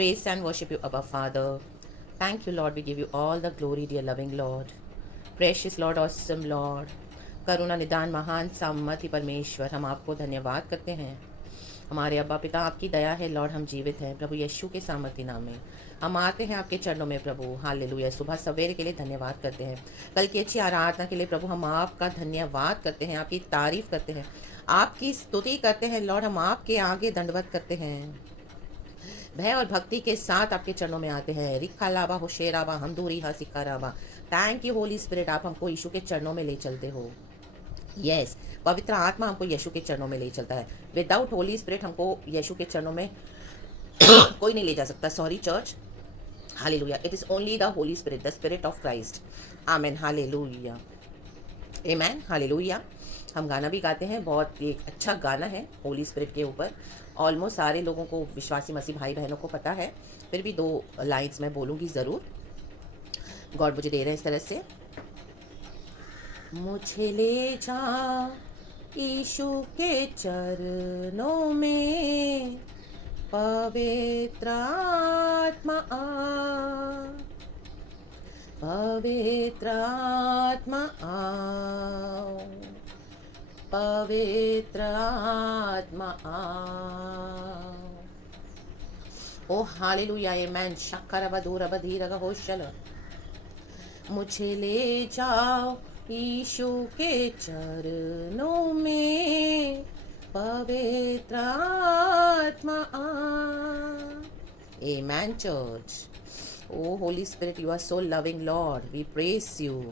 praise and worship you, Abba Father. Thank you, Lord. We give you all the glory, dear loving Lord. Precious Lord, awesome Lord. करुणा निदान महान सामर्थ्य परमेश्वर, हम आपको धन्यवाद करते हैं। हमारे अब्बा पिता, आपकी दया है लॉर्ड, हम जीवित हैं प्रभु यीशु के सामर्थ्य नाम में। हम आते हैं आपके चरणों में प्रभु। हालेलुया। सुबह सवेरे के लिए धन्यवाद करते हैं, कल की अच्छी आराधना के लिए प्रभु हम आपका धन्यवाद करते हैं, आपकी तारीफ करते हैं, आपकी स्तुति करते हैं लॉर्ड। हम आपके आगे दंडवत करते हैं, भय और भक्ति के साथ आपके चरणों में आते हैं। रिक्खा लाबा हो शेराबा हम दूरी हा सिक्का राबा। थैंक यू होली स्पिरिट, आप हमको यीशु के चरणों में ले चलते हो। यस, पवित्र आत्मा हमको यीशु के चरणों में ले चलता है। विदाउट होली स्पिरिट हमको यीशु के चरणों में कोई नहीं ले जा सकता। Sorry church. Hallelujah. It is only the Holi spirit, the spirit of Christ. Amen. Hallelujah. Amen. Hallelujah. हम गाना भी गाते हैं, बहुत एक अच्छा गाना है होली स्पिरिट के ऊपर। ऑलमोस्ट सारे लोगों को, विश्वासी मसीह भाई बहनों को पता है, फिर भी 2 लाइन्स मैं बोलूँगी ज़रूर। गॉड मुझे दे रहे हैं इस तरह से। मुझे ले जा यीशु के चरणों में, पवित्र आत्मा आ, पवित्र आत्मा आओ, पवित्र आत्मा आओ। ओ हालेलुया। आमेन। शक्करबधूरबधीरग होशल। मुझे ले जाओ यीशु के चरणों में, पवित्र आत्मा आ। Amen church. Oh Holy Spirit, you are so loving Lord, we praise you.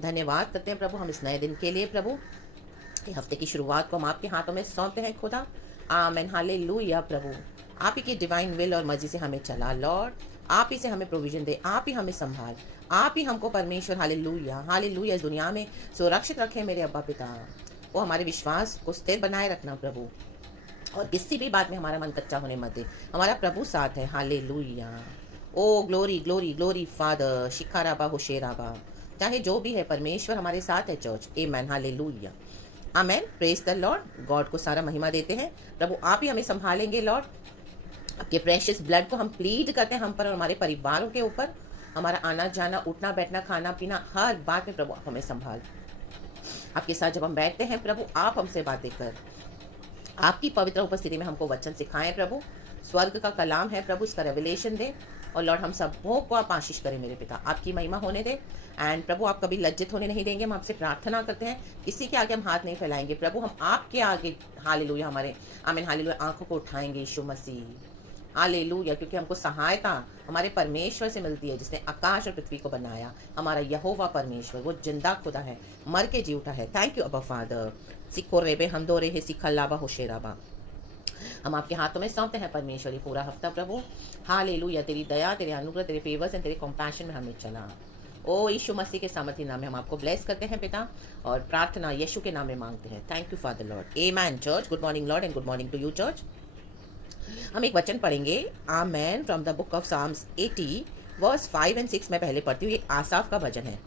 धन्यवाद करते हैं प्रभु हम इस नए दिन के लिए प्रभु। हफ्ते की शुरुआत को हम आपके हाथों में सौंपते हैं खुदा। आमेन। हालेलुया प्रभु। आप ही की डिवाइन विल और मर्जी से हमें चला लॉर्ड। आप ही से हमें प्रोविजन दे, आप ही हमें संभाल, आप ही हमको परमेश्वर हालेलुया हालेलुया इस दुनिया में सुरक्षित रखे मेरे अब्बा पिता। वो हमारे विश्वास को स्थिर बनाए रखना प्रभु, और किसी भी बात में हमारा मन कच्चा होने मत दे। हमारा प्रभु साथ है। हालेलुया। ओ ग्लोरी ग्लोरी ग्लोरी फादर। शिखाराबा होशेराबा। चाहे जो भी है, परमेश्वर हमारे साथ है church. Amen. Hallelujah. Amen. Praise the Lord. God को सारा महिमा देते हैं प्रभु। आप ही हमें संभालेंगे लॉर्ड। आपके प्रेशियस ब्लड को हम प्लीड करते हैं हम पर और हमारे परिवारों के ऊपर। हमारा आना जाना, उठना बैठना, खाना पीना, हर बात में प्रभु आप हमें संभाल। आपके साथ जब हम बैठते हैं प्रभु, आप हमसे बातें कर, आपकी पवित्र उपस्थिति में हमको वचन सिखाएं प्रभु। स्वर्ग का कलाम है प्रभु, इसका रेवलेशन दे। और लॉर्ड हम सबों को आप आशीष करें मेरे पिता, आपकी महिमा होने दे। एंड प्रभु आप कभी लज्जित होने नहीं देंगे। हम आपसे प्रार्थना करते हैं, किसी के आगे हम हाथ नहीं फैलाएंगे प्रभु। हम आपके आगे हालेलुया हमारे आमीन हालेलुया आंखों को उठाएंगे यीशु मसीह। हालेलुया। क्योंकि हमको सहायता हमारे परमेश्वर से मिलती है जिसने आकाश और पृथ्वी को बनाया। हमारा यहोवा परमेश्वर वो जिंदा खुदा है, मर के जी उठा है। थैंक यू अब्बा फादर। सिक्को रेबे हम दो रे सिखा लाबा होशेराबा। हम आपके हाथों में सौंपते हैं परमेश्वर ये पूरा हफ्ता प्रभु। हालेलुया। तेरी दया, तेरे अनुग्रह, तेरे फेवर्स एंड तेरे कॉम्पैशन में हमें चला। ओ यीशु मसीह के सामर्थ्य नाम में हम आपको ब्लेस करते हैं पिता, और प्रार्थना यीशु के नाम में मांगते हैं। Thank you Father Lord. Amen church. Good morning Lord and good morning to you church. हम एक वचन पढ़ेंगे amen from the book of Psalms 80 verse 5 and 6 में पहले पढ़ती हूँ। ये आसाफ का भजन है।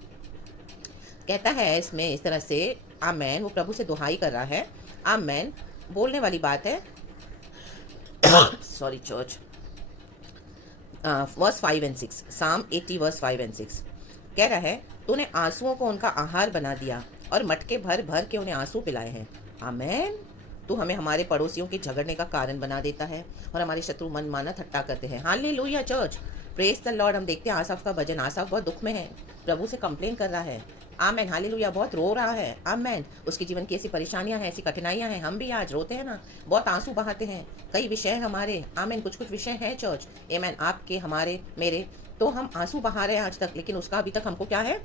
कहता है इसमें इस तरह से, आमेन। वो प्रभु से दुहाई कर रहा है। आमेन। बोलने वाली बात है। Sorry church. वर्स 5 एंड 6, साम 80 वर्स 5 एंड 6 कह रहा है, तूने आंसुओं को उनका आहार बना दिया और मटके भर भर के उन्हें आंसू पिलाए हैं। आमेन। तू हमें हमारे पड़ोसियों के झगड़ने का कारण बना देता है और हमारे शत्रु मन माना ठट्टा करते हैं। Hallelujah church. Praise the Lord. हम देखते हैं आसाफ का भजन। आसाफ बहुत दुख में है, प्रभु से कंप्लेन कर रहा है। Amen hallelujah. बहुत रो रहा है। आमेन। उसके जीवन की ऐसी परेशानियां हैं, ऐसी कठिनाइयां हैं। हम भी आज रोते हैं ना, बहुत आंसू बहाते हैं। कई विषय हमारे, आमेन, कुछ कुछ विषय हैं चर्च। आमेन। आपके, हमारे, मेरे, तो हम आंसू बहा रहे हैं आज तक, लेकिन उसका अभी तक हमको क्या है,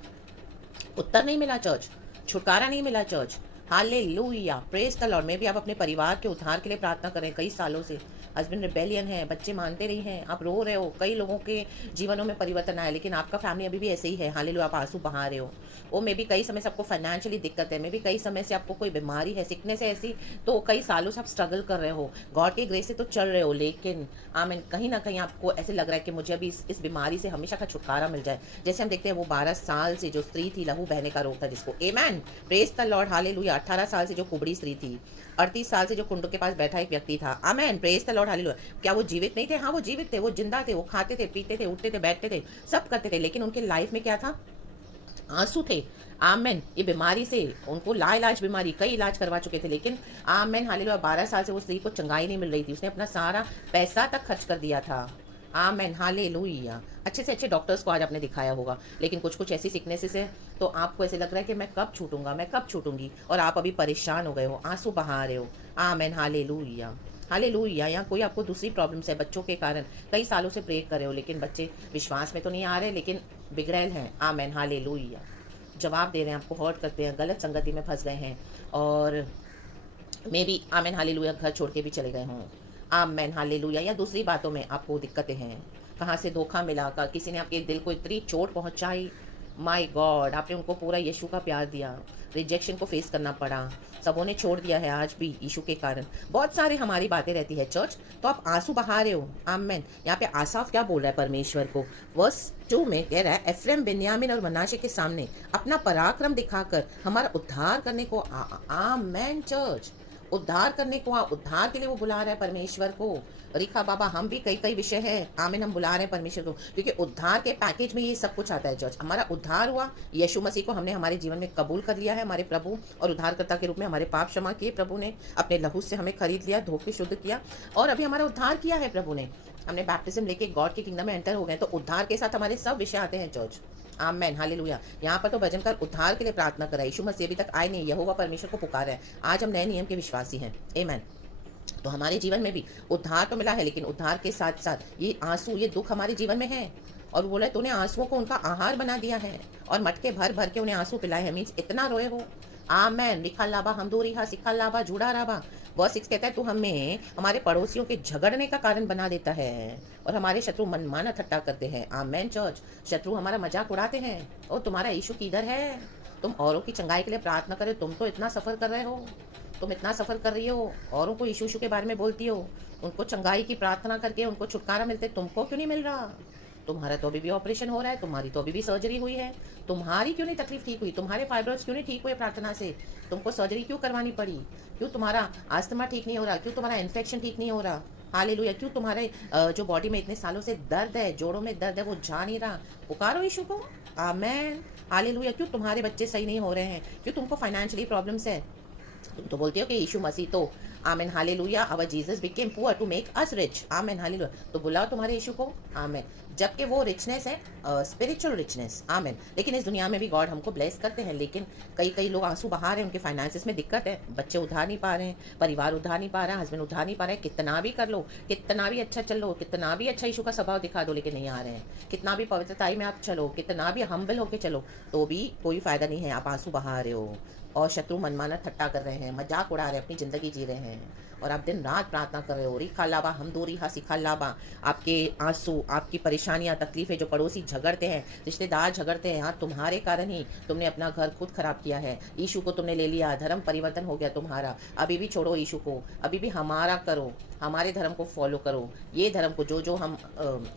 उत्तर नहीं मिला चर्च, छुटकारा नहीं मिला church. Hallelujah. Praise the Lord. में भी आप अपने परिवार के उद्धार के लिए प्रार्थना करें। कई सालों से हस्बैंड रिबेलियन है, बच्चे मानते नहीं हैं, आप रो रहे हो। कई लोगों के जीवनों में परिवर्तन आया, लेकिन आपका फैमिली अभी भी ऐसे ही है। हालेलुया। आप आंसू बहा रहे हो। वो मे भी कई समय से आपको फाइनेंशियली दिक्कत है, मे भी कई समय से आपको कोई बीमारी है, सिकनेस है ऐसी, तो कई सालों से आप स्ट्रगल कर रहे हो। गॉड के ग्रेस से तो चल रहे हो, लेकिन आमीन कहीं ना कहीं आपको ऐसे लग रहा है कि मुझे अभी इस बीमारी से हमेशा का छुटकारा मिल जाए। जैसे हम देखते हैं वो 12 साल से जो स्त्री थी, लहू बहने का रोग था जिसको, amen. Praise the Lord. Hallelujah. 18 साल से जो कुबड़ी स्त्री थी, 38 साल से जो कुंडों के पास बैठा एक व्यक्ति था, amen. Praise the Lord. Lord hallelujah. क्या वो जीवित नहीं थे? हाँ, वो जीवित थे, वो जिंदा थे, वो खाते थे, पीते थे, उठते थे, बैठते थे, सब करते थे, लेकिन उनके लाइफ में क्या था? आंसू थे। आमेन। ये बीमारी से उनको लाइलाज बीमारी, कई इलाज करवा चुके थे, लेकिन आमेन हालेलुया 12 साल से वो स्त्री को चंगाई नहीं मिल रही थी। उसने अपना सारा पैसा तक खर्च कर दिया था। Amen hallelujah. अच्छे से अच्छे डॉक्टर्स को आज आपने दिखाया होगा, लेकिन कुछ कुछ ऐसी सिकनेसेस है तो आपको ऐसे लग रहा है कि मैं कब छूटूंगा, मैं कब छूटूंगी, और आप अभी परेशान हो गए हो, आंसू बहा रहे हो। Amen hallelujah. हालेलुया। यहाँ कोई आपको दूसरी प्रॉब्लम्स है बच्चों के कारण, कई सालों से प्रे कर रहे हो, लेकिन बच्चे विश्वास में तो नहीं आ रहे, लेकिन बिगड़ैल हैं। Amen hallelujah. जवाब दे रहे हैं, आपको हर्ट करते हैं, गलत संगति में फंस गए हैं, और मे बी आमेन हालेलुया घर छोड़ के भी चले गए हों। Amen hallelujah. या दूसरी बातों में आपको दिक्कतें हैं, कहाँ से धोखा मिला, किसी ने आपके दिल को इतनी चोट पहुंचाई, माय गॉड, आपने उनको पूरा यीशु का प्यार दिया, रिजेक्शन को फेस करना पड़ा, सबों ने छोड़ दिया है आज भी यीशु के कारण। बहुत सारे हमारी बातें रहती है चर्च, तो आप आंसू बहा रहे हो। आमेन। यहाँ पे आसाफ क्या बोल रहा है परमेश्वर को? वर्स 2 में कह रहा है, एफ्रेम, बिन्यामीन और मनाशे के सामने अपना पराक्रम दिखाकर हमारा उद्धार करने को आमेन चर्च, उद्धार करने को उद्धार के लिए वो बुला रहा है परमेश्वर को। रिखा बाबा, हम भी कई कई विषय है, आमीन, हम बुला रहे हैं परमेश्वर को, क्योंकि उद्धार के पैकेज में ये सब कुछ आता है चर्च। हमारा उद्धार हुआ, यीशु मसीह को हमने हमारे जीवन में कबूल कर लिया है, हमारे प्रभु और उद्धारकर्ता के रूप में हमारे पाप क्षमा किए, प्रभु ने अपने लहू से हमें खरीद लिया, धो के शुद्ध किया, और अभी हमारा उद्धार किया है प्रभु ने। हमने बैप्टिज्म लेके गॉड के किंगडम में एंटर हो गए, तो उद्धार के साथ हमारे सब विषय आते हैं चर्च। Amen hallelujah. यहाँ पर तो भजनकार उद्धार के लिए प्रार्थना कर रहा है, यीशु मसीह अभी तक आए नहीं, यहोवा परमेश्वर को पुकार है। आज हम नए नियम के विश्वासी हैं। आमेन। तो हमारे जीवन में भी उद्धार तो मिला है, लेकिन उद्धार के साथ साथ ये आंसू, ये दुख हमारे जीवन में है, और बोला तूने आंसुओं को उनका आहार बना दिया है, और मटके भर भर के उन्हें आंसू पिलाए हैं। मीन्स इतना रोए हो। आमेन। लिखा लाबा हम दो रिहा सिखा लाबा जुड़ा राबा। वर्स 6 कहता है, तू हमें हमारे पड़ोसियों के झगड़ने का कारण बना देता है, और हमारे शत्रु मनमाना ठट्टा करते हैं। आमेन चर्च। शत्रु हमारा मजाक उड़ाते हैं, और तुम्हारा यीशु किधर है? तुम औरों की चंगाई के लिए प्रार्थना करे, तुम तो इतना सफ़र कर रहे हो, तुम इतना सफ़र कर रही हो, औरों को यीशु के बारे में बोलती हो, उनको चंगाई की प्रार्थना करके उनको छुटकारा मिलते, तुमको क्यों नहीं मिल रहा? तुम्हारा तो अभी भी ऑपरेशन हो रहा है, तुम्हारी तो अभी भी सर्जरी हुई है, तुम्हारी क्यों नहीं तकलीफ ठीक हुई? तुम्हारे फाइब्रॉइड्स क्यों नहीं ठीक हुए प्रार्थना से? तुमको सर्जरी क्यों करवानी पड़ी? क्यों तुम्हारा आस्थमा ठीक नहीं हो रहा? क्यों तुम्हारा इन्फेक्शन ठीक नहीं हो रहा? हालेलुया। क्यों तुम्हारे जो बॉडी में इतने सालों से दर्द है, जोड़ों में दर्द है, वो जा नहीं रहा? पुकारो यीशु को। Amen hallelujah. क्यों तुम्हारे बच्चे सही नहीं हो रहे हैं? क्यों तुमको फाइनेंशियली प्रॉब्लम्स है? तुम तो बोलते हो कि यीशु मसीह तो amen hallelujah, our Jesus became poor to make us rich. Amen hallelujah. तो बुलाओ तुम्हारे यीशु को। आमेन। जबकि वो रिचनेस है स्पिरिचुअल रिचनेस। आमेन। लेकिन इस दुनिया में भी गॉड हमको ब्लेस करते हैं, लेकिन कई लोग आंसू बहा रहे हैं, उनके फाइनेंसिस में दिक्कत है, बच्चे उधार नहीं पा रहे हैं, परिवार उधार नहीं पा रहा है, हस्बैंड उधार नहीं पा रहे हैं। कितना भी कर लो, कितना भी अच्छा चल लो, कितना भी अच्छा यीशु का स्वभाव दिखा दो, लेकिन नहीं आ रहे हैं। कितना भी पवित्रताई में आप चलो, कितना भी हम्बल होके चलो, तो भी कोई फायदा नहीं है। आप आंसू बहा रहे हो, और शत्रु मनमाना ठट्टा कर रहे हैं, मजाक उड़ा रहे हैं, अपनी ज़िंदगी जी रहे हैं, और आप दिन रात प्रार्थना कर रहे हो। रिखा लाबा हम दो रिहा सिखा लाबा। आपके आंसू, आपकी परेशानियां, तकलीफें, जो पड़ोसी झगड़ते हैं, रिश्तेदार झगड़ते हैं, हाँ तुम्हारे कारण ही तुमने अपना घर खुद खराब किया है। यीशु को तुमने ले लिया, धर्म परिवर्तन हो गया तुम्हारा। अभी भी छोड़ो यीशु को, अभी भी हमारा करो, हमारे धर्म को फॉलो करो। ये धर्म को जो हम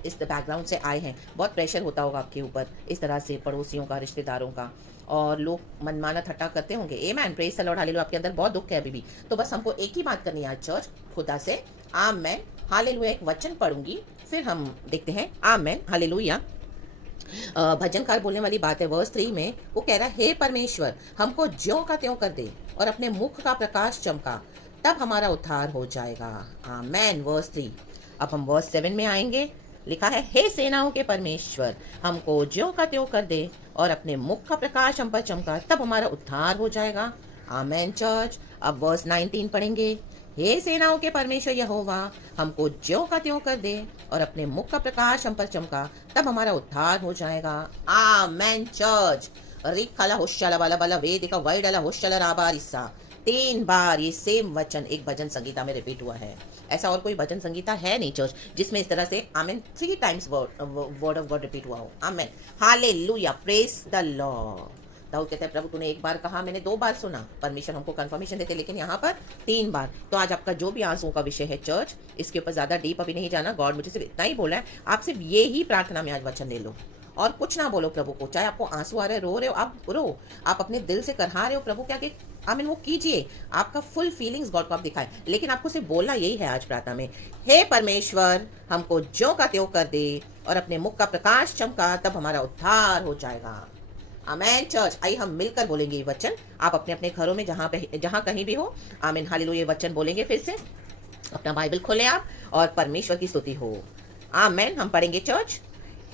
इस बैकग्राउंड से आए हैं, बहुत प्रेशर होता होगा आपके ऊपर इस तरह से पड़ोसियों का, रिश्तेदारों का, और लोग मनमाना ठट्टा करते होंगे। Amen. Praise the Lord hallelujah. आपके अंदर बहुत दुख है अभी भी, तो बस हमको एक ही बात करनी है आज चर्च, खुदा से। Amen hallelujah. एक वचन पढ़ूंगी, फिर हम देखते हैं। Amen hallelujah. भजनकार बोलने वाली बात है वर्स 3 में, वो कह रहा है, हे परमेश्वर हमको ज्यों का त्यों कर दे, और अपने मुख का प्रकाश चमका, तब हमारा उद्धार हो जाएगा। आमेन। वर्स 3। अब हम वर्स 7 में आएंगे। लिखा है, हे सेनाओं के परमेश्वर हमको ज्यों का त्यों कर दे, और अपने मुख का प्रकाश हम पर चमका, तब हमारा उद्धार हो जाएगा। Amen church. अब वर्स 19 पढ़ेंगे। हे सेनाओं के परमेश्वर यहोवा हमको ज्यों का त्यों कर दे, और अपने मुख का प्रकाश हम पर चमका, तब हमारा उद्धार हो जाएगा। Amen church. रिखला होशला बाला बाला वेदिका वाइडला होशला राबारिसा। 3 बार ये सेम वचन एक भजन संगीता में रिपीट हुआ है। ऐसा और कोई भजन संगीता है नहीं चर्च जिसमें इस तरह से amen 3 times word of God repeat हुआ हो। Amen hallelujah. Praise the Lord. Daud कहते हैं, प्रभु तूने एक बार कहा, मैंने 2 बार सुना। परमेश्वर हमको कंफर्मेशन देते, लेकिन यहाँ पर 3 बार। तो आज आपका जो भी आंसुओं का विषय है चर्च, इसके ऊपर ज़्यादा डीप अभी नहीं जाना। गॉड मुझे सिर्फ इतना ही बोला है, आप सिर्फ ये ही प्रार्थना में आज वचन ले लो, और कुछ ना बोलो प्रभु को। चाहे आपको आंसू आ रहे, रो रहे हो, आप रो, आप अपने दिल से करहा रहे हो प्रभु क्या कि आमीन वो कीजिए। आपका फुल फीलिंग्स गॉड को आप दिखाएं, लेकिन आपको सिर्फ बोलना यही है आज प्रार्थना में, हे परमेश्वर हमको ज्यों का त्यों कर दे और अपने मुख का प्रकाश चमका, तब हमारा उद्धार हो जाएगा। Amen church. आइए हम मिलकर बोलेंगे ये वचन। आप अपने अपने घरों में जहाँ कहीं भी हो, आमीन हालेलुया ये वचन बोलेंगे। फिर से अपना बाइबल खोलें आप और परमेश्वर की स्तुति हो। आमेन। हम पढ़ेंगे चर्च।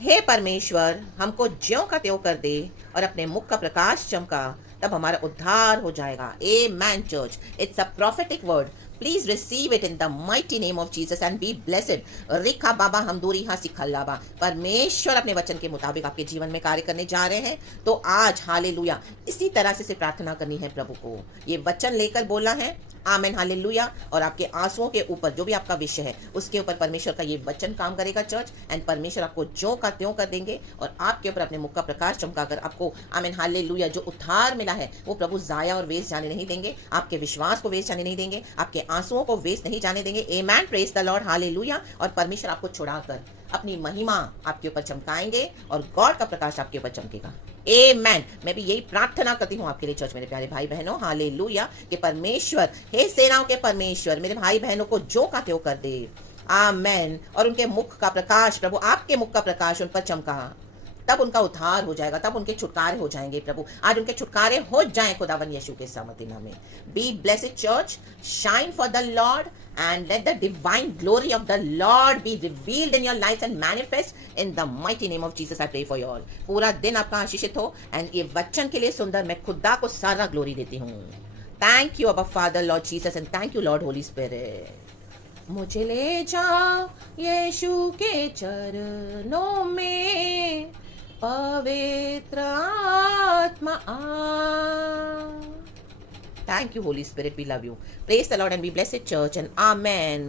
हे परमेश्वर हमको ज्यों का त्यों कर दे और अपने मुख का प्रकाश चमका, तब हमारा उद्धार हो जाएगा। Amen church. It's a prophetic word. Please receive it in the mighty name of Jesus and be blessed. रिखा बाबा हम दूरी हाँ सिखल्लाबा। परमेश्वर अपने वचन के मुताबिक आपके जीवन में कार्य करने जा रहे हैं। तो आज हालेलुया इसी तरह से प्रार्थना करनी है प्रभु को, ये वचन लेकर बोलना है। Amen hallelujah. और आपके आंसुओं के ऊपर जो भी आपका विषय है उसके ऊपर परमेश्वर का ये वचन काम करेगा चर्च। एंड परमेश्वर आपको ज्यों का त्यों कर देंगे और आपके ऊपर अपने मुख का प्रकाश चमकाकर आपको आमेन हालेलुया जो उद्धार मिला है वो प्रभु जाया और वेस्ट जाने नहीं देंगे। आपके विश्वास को वेस्ट जाने नहीं देंगे, आपके आंसुओं को वेस्ट नहीं जाने देंगे। Amen. Praise the Lord hallelujah. और परमेश्वर आपको छुड़ाकर अपनी महिमा आपके ऊपर चमकाएंगे और गॉड का प्रकाश आपके ऊपर चमकेगा। आमेन। मैं भी यही प्रार्थना करती हूँ आपके लिए चर्च, मेरे प्यारे भाई बहनों हालेलुया, कि परमेश्वर हे सेनाओं के परमेश्वर मेरे भाई बहनों को जो का त्यों कर दे। आमेन। और उनके मुख का प्रकाश प्रभु, आपके मुख का प्रकाश उन पर चमका, तब उनका उद्धार हो जाएगा, तब उनके छुटकारे हो जाएंगे प्रभु। आज उनके छुटकारे हो जाएं खुदावन यीशु के सामर्थ्य नाम में। Be blessed church, shine for the Lord and let the divine glory of the Lord be revealed in your lives and manifest in the mighty name of Jesus. I pray for you all. पूरा दिन आपका आशीषित हो। And ये वचन के लिए सुंदर मैं खुदा को सारा ग्लोरी देती हूँ। थैंक यू अबा father Lord Jesus and thank you Lord Holi spirit. मुझे ले जाओ यीशु के चरणों में, पवित्र आत्मा आ। Thank you, Holy Spirit. We love you. Praise the Lord and be blessed, church. And amen.